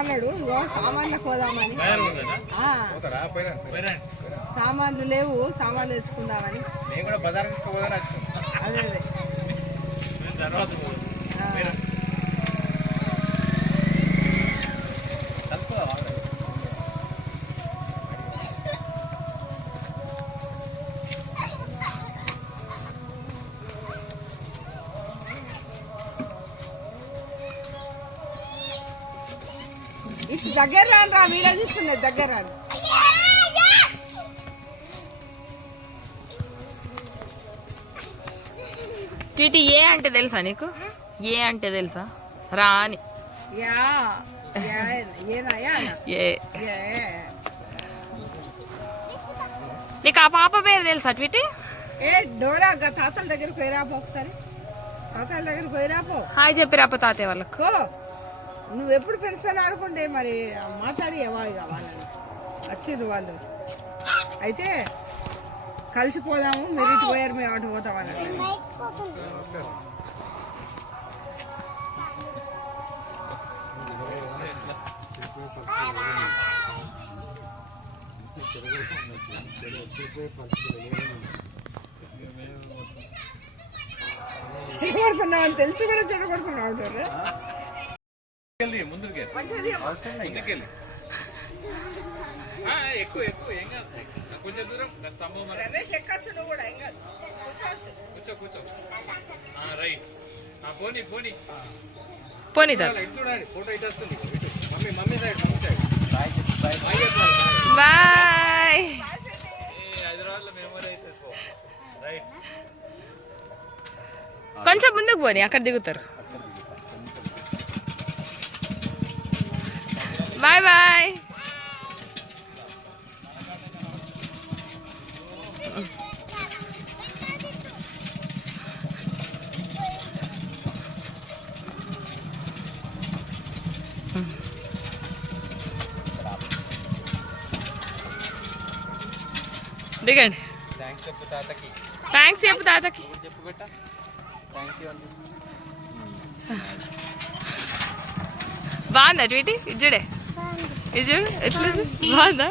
అన్నాడు. ఇగో సామాన్లకు పోదామని. సామాన్లు లేవు, సామాన్లు తెచ్చుకుందామని. అదే అదే ఇటు దగ్గర రాను రా, వీడియో తీస్తున్నది దగ్గర రాను. టీటీ ఏ అంటే తెలుసా నీకు? ఏ అంటే తెలుసా? రా అని. నీకు ఆ పాప పేరు తెలుసా ట్విటీ? ఏ డోరా తాతల దగ్గరికి పోయిరాపో, ఒకసారి తాతల దగ్గరికి పోయిరాపో. హాయ్ చెప్పిరాపో తాతయ్య వాళ్ళకు. నువ్వు ఎప్పుడు ఫ్రెండ్స్ అని ఆడుకుంటే మరి మాట్లాడి ఇవ్వాలి కావాలని వచ్చిర్రు వాళ్ళు. అయితే కలిసిపోదాము, మీరు ఇటు పోయారు, మేము అటు పోతామని. చెడగొడుతున్నావు అని తెలిసి కూడా చెడగొడుతున్నావు. రమేష్ ఎక్కచ్చు, నువ్వు కూడా ఏం కాదు, కూర్చో కూర్చో. పోనీ పోనీ పోనీ ఫోటో ఇటు వస్తుంది. Mummy side, mummy side. Bye. Hyderabad లో మెమరీ అయితే రైట్. కొంచెం ముందుకు పోనీ, అక్కడ దిగుతారు. Bye bye. దిగండి. థ్యాంక్స్ చెప్పు తాతకి. బాగుందా ట్వీటీ? ఇజ్జుడే ఇజ్జుడు ఎట్లా బాగుందా?